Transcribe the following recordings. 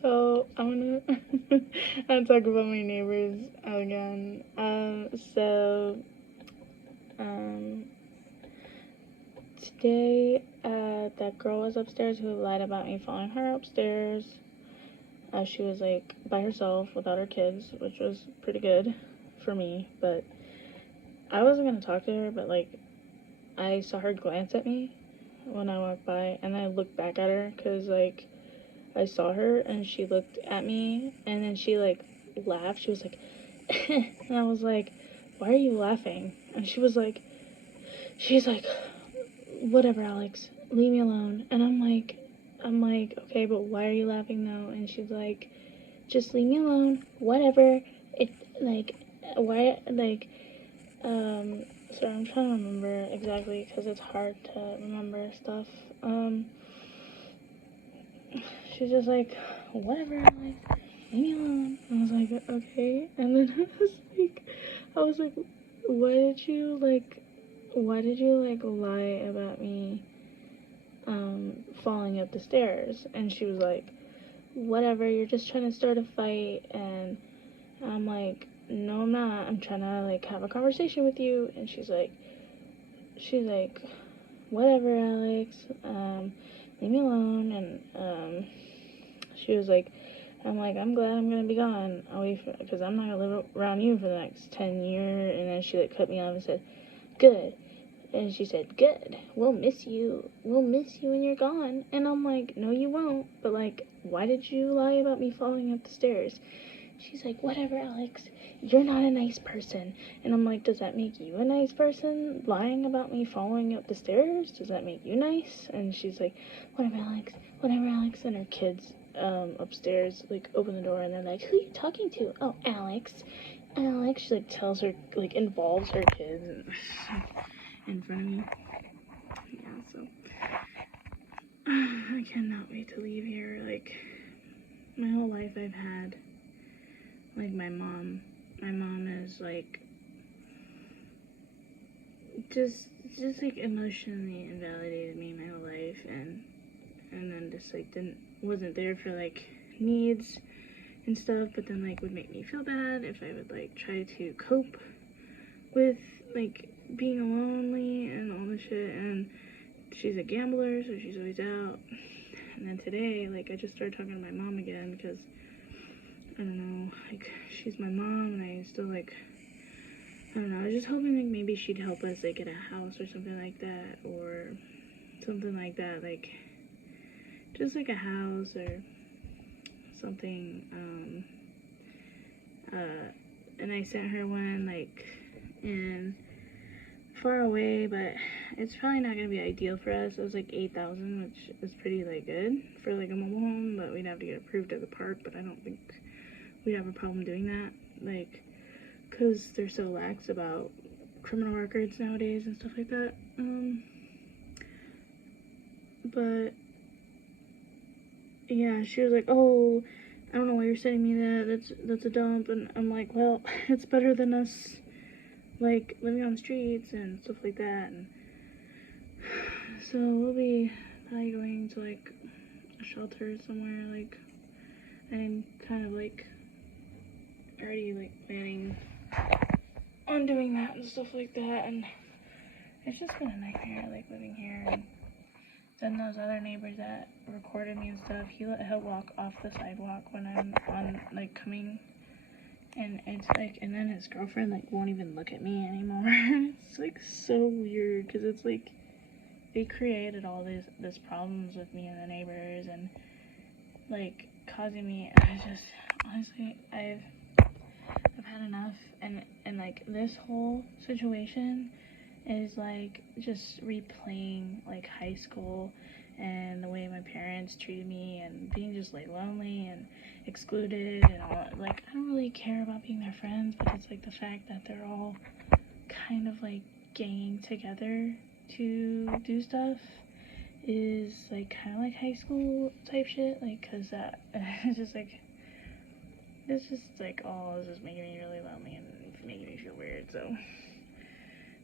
So I'm gonna talk about my neighbors again. Today, that girl was upstairs who lied about me following her upstairs. She was like by herself without her kids, which was pretty good for me, but I wasn't gonna talk to her, but like I saw her glance at me when I walked by, and I looked back at her because like I saw her and she looked at me, and then she like laughed. She was like and I was like, why are you laughing? And she's like, whatever, Alex, leave me alone. And I'm like, okay, but why are you laughing though? And she's like, just leave me alone, whatever. It like why like sorry, I'm trying to remember exactly because it's hard to remember stuff. She's just like, whatever, Alex, leave me alone. I was like, okay. And then I was like, why did you lie about me falling up the stairs? And she was like, whatever, you're just trying to start a fight. And I'm like, no, I'm not. I'm trying to like have a conversation with you. And she's like, whatever, Alex, leave me alone. And she was like, I'm glad I'm gonna be gone away because I'm not gonna live around you for the next 10 years. And then she like cut me off and said, good. And she said, good, we'll miss you when you're gone. And I'm like, no, you won't. But like, why did you lie about me falling up the stairs? She's like, whatever, Alex, you're not a nice person. And I'm like, does that make you a nice person? Lying about me falling up the stairs? Does that make you nice? And she's like, whatever, Alex. And her kids upstairs like open the door and they're like, who are you talking to? Oh, Alex. She like tells her, like involves her kids in front of me. Yeah, so I cannot wait to leave here. Like, my whole life I've had, like, my mom is like just like emotionally invalidated me my whole life, and then just like wasn't there for like needs and stuff, but then like would make me feel bad if I would like try to cope with like being lonely and all this shit. And she's a gambler, so she's always out. And then today, like, I just started talking to my mom again because I don't know, like, she's my mom, and I still like, I don't know, I was just hoping like maybe she'd help us like get a house or something like that, or something like that, like just like a house or something. And I sent her one like in far away, but it's probably not gonna be ideal for us. It was like $8,000, which is pretty like good for like a mobile home, but we'd have to get approved at the park. But I don't think we'd have a problem doing that, like, because they're so lax about criminal records nowadays and stuff like that. But yeah, she was like, oh, I don't know why you're sending me that, that's a dump. And I'm like, well, it's better than us like living on the streets and stuff like that. And so we'll be probably going to like a shelter somewhere. Like, I'm kind of like already like planning on doing that and stuff like that. And it's just been a nightmare like living here. And then those other neighbors that recorded me and stuff, he'll walk off the sidewalk when I'm on like coming, and it's like, and then his girlfriend like won't even look at me anymore. It's like so weird because it's like they created all this problems with me and the neighbors and like causing me. I just honestly I've had enough, and like this whole situation is like just replaying like high school and the way my parents treated me and being just like lonely and excluded and all. Like, I don't really care about being their friends, but it's like the fact that they're all kind of like ganging together to do stuff is like kind of like high school type shit. Like, cause that it's just like, it's just like, oh, it's just making me really lonely and making me feel weird. So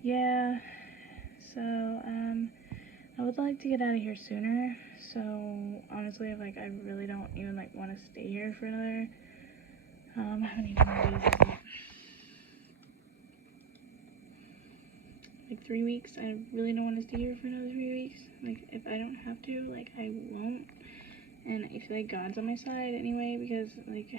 yeah, so I would like to get out of here sooner, so honestly, like, I really don't even, like, want to stay here for another, how many days is it? Like 3 weeks. I really don't want to stay here for another 3 weeks. Like, if I don't have to, like, I won't. And I feel like God's on my side anyway, because, like,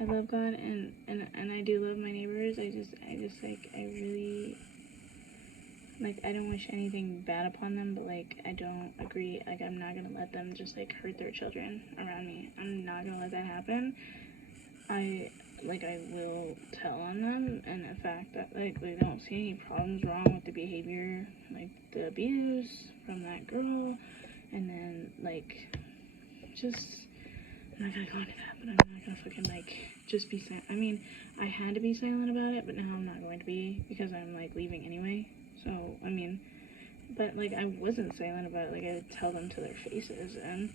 I love God, and I do love my neighbors. I just, like, I really, like, I don't wish anything bad upon them, but, like, I don't agree. Like, I'm not gonna let them just, like, hurt their children around me. I'm not gonna let that happen. I will tell on them, and the fact that, like, they don't see any problems wrong with the behavior, like, the abuse from that girl, and then, like, just, I'm not gonna go into that, but I'm not gonna fucking, like, just be silent. I mean, I had to be silent about it, but now I'm not going to be, because I'm, like, leaving anyway, so, I mean, but, like, I wasn't silent about it. Like, I would tell them to their faces, and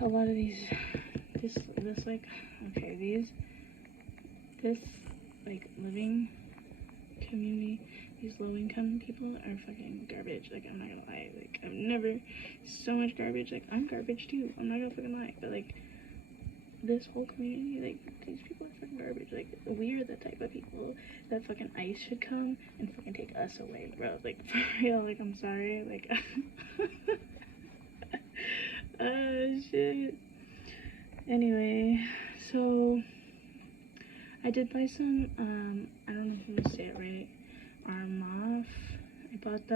a lot of these, this, like, okay, this, like, living community, these low-income people are fucking garbage. Like, I'm not gonna lie. Like, I've never, so much garbage. Like, I'm garbage too. I'm not gonna fucking lie. But, like, this whole community, like, these people are fucking garbage. Like, we are the type of people that fucking ICE should come and fucking take us away, bro. Like, for real. Like, I'm sorry. Like, shit. Anyway, so I did buy some, I don't know if I'm gonna say it right, Armaf. I bought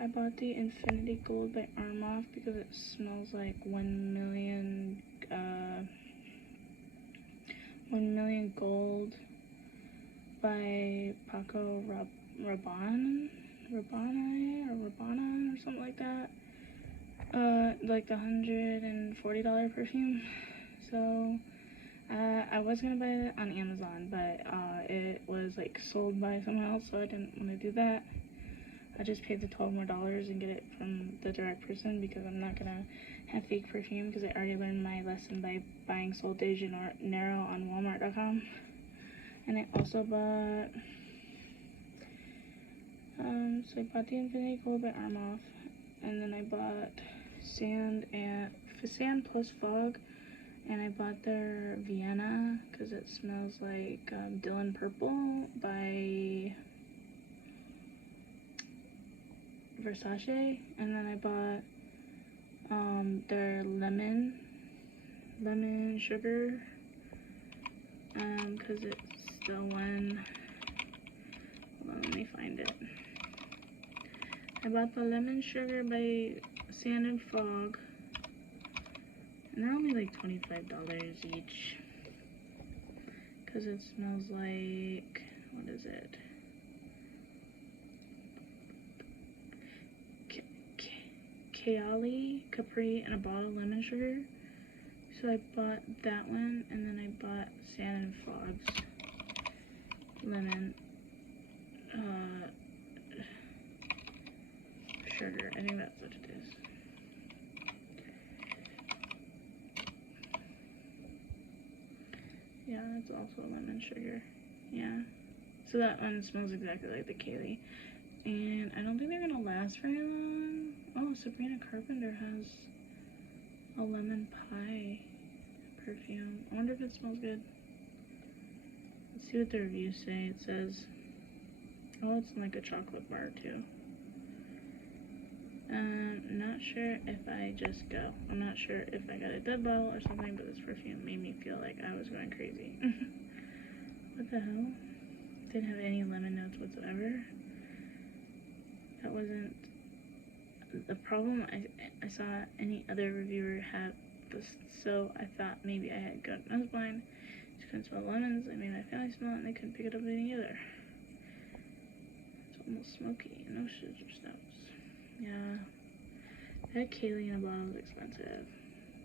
I bought the Infinity Gold by Armaf because it smells like 1 million gold by PACO RABANNE or something like that. Like the $140 perfume. So I was gonna buy it on Amazon, but it was like sold by someone else, so I didn't want to do that. I just paid the $12 more and get it from the direct person, because I'm not gonna have fake perfume, because I already learned my lesson by buying Sol de Janeiro on Walmart.com. And I also bought so I bought the Infinity Gold by Armaf, and then I bought sand+fog, and I bought their Vienna because it smells like Dylan Purple by Versace. And then I bought their lemon sugar, because it's the one, hold on, let me find it. I bought the lemon sugar by sand+fog, and they're only like $25 each, because it smells like, what is it? KAYALI, CAPRI, and a bottle of lemon sugar. So I bought that one, and then I bought sand+fog's lemon sugar. I think that's what it is. Yeah, it's also lemon sugar. Yeah. So that one smells exactly like the KAYALI. And I don't think they're gonna last very long. Oh, Sabrina Carpenter has a lemon pie perfume. I wonder if it smells good. Let's see what the reviews say. It says, oh, it's like a chocolate bar too. Not sure if I just go. I'm not sure if I got a dead bottle or something, but this perfume made me feel like I was going crazy. What the hell? Didn't have any lemon notes whatsoever. That wasn't the problem. I saw any other reviewer had this, so I thought maybe I had gotten nose blind. Just couldn't smell lemons. I made my family smell it, and they couldn't pick it up either. It's almost smoky. No sugar snaps. Yeah. That KAYALI in a bottle is expensive.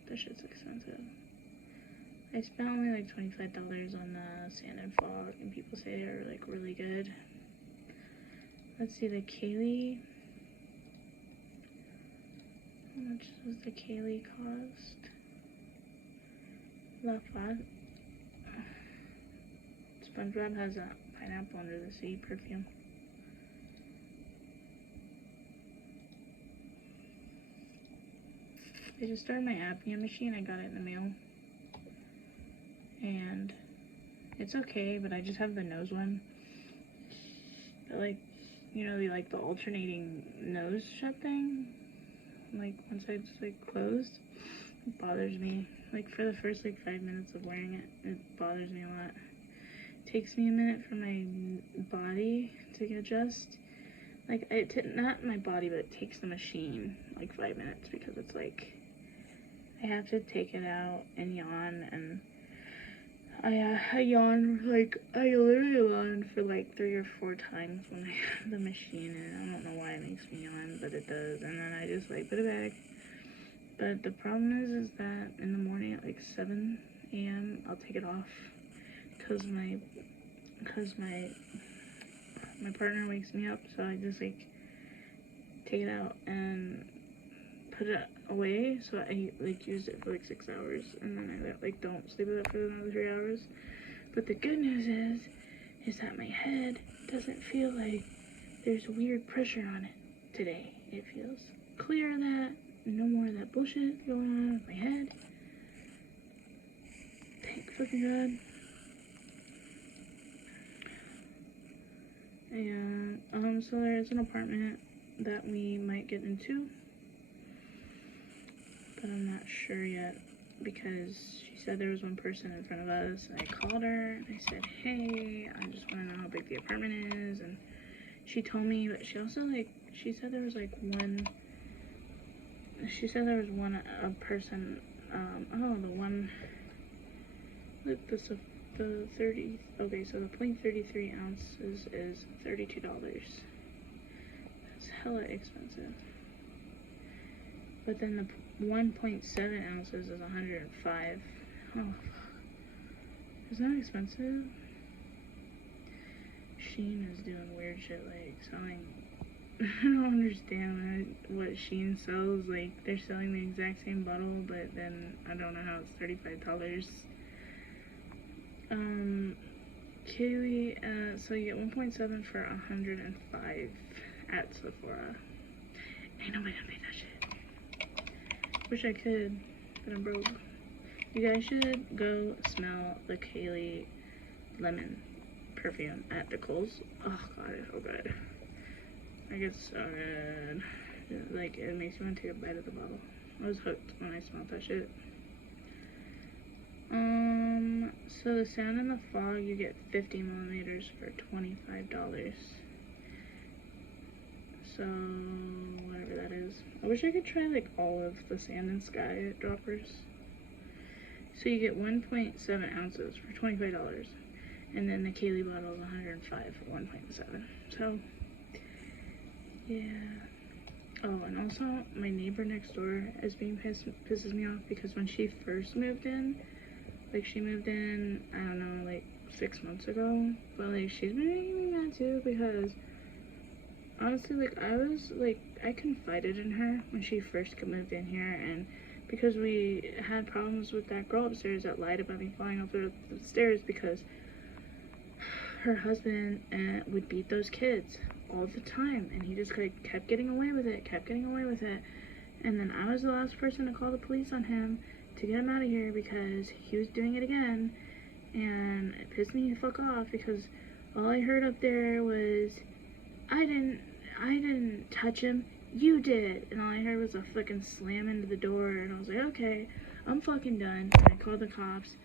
That shit's expensive. I spent only like $25 on the sand+fog, and people say they're like really good. Let's see, the KAYALI. How much does the KAYALI cost? La Fat. SpongeBob has a pineapple under the sea perfume. I just started my apnea machine. I got it in the mail. And it's okay, but I just have the nose one. But like, you know, the alternating nose shut thing. Like, one side's like closed. It bothers me. Like, for the first like 5 minutes of wearing it, it bothers me a lot. It takes me a minute for my body to adjust. Like, not my body, but it takes the machine like 5 minutes, because it's like, I have to take it out and yawn, and I yawn, like, I literally yawn for like 3 or 4 times when I have the machine, and I don't know why it makes me yawn, but it does, and then I just like put it back. But the problem is that in the morning at like 7 a.m. I'll take it off, cause my partner wakes me up, so I just like take it out and put it away. So I like use it for like 6 hours, and then I like don't sleep with it for another 3 hours. But the good news is that my head doesn't feel like there's weird pressure on it today. It feels clear, that no more of that bullshit going on with my head. Thank fucking God. And so there's an apartment that we might get into, but I'm not sure yet, because she said there was one person in front of us. I called her and I said, hey, I just want to know how big the apartment is, and she told me, but she also she said there was one person, the one, look, the 30, okay, so the 0.33 ounces is $32. That's hella expensive. But then the 1.7 ounces is $105. Oh, isn't that expensive? Shein is doing weird shit, like selling. I don't understand what Shein sells. Like, they're selling the exact same bottle, but then I don't know how it's $35. KAYALI, so you get 1.7 for $105 at Sephora. Ain't nobody gonna pay that shit. Wish I could, but I'm broke. You guys should go smell the KAYALI lemon perfume at the Kohl's. Oh god, it's so good. Like, it's so good. Like, it makes you want to take a bite of the bottle. I was hooked when I smelled that shit. So the sand+fog, you get 50 milliliters for $25. So, whatever that is. I wish I could try, like, all of the Sand & Sky droppers. So you get 1.7 ounces for $25. And then the KAYALI bottle is $105 for 1.7. So, yeah. Oh, and also, my neighbor next door is being pisses me off, because when she first moved in, like, she moved in, I don't know, like 6 months ago, but like, she's been making me mad too, because honestly, like, I confided in her when she first moved in here, and because we had problems with that girl upstairs that lied about me falling off the stairs, because her husband would beat those kids all the time, and he just like kept getting away with it, and then I was the last person to call the police on him to get him out of here, because he was doing it again, and it pissed me the fuck off, because all I heard up there was, I didn't touch him, you did, and all I heard was a fucking slam into the door, and I was like, okay, I'm fucking done, and I called the cops,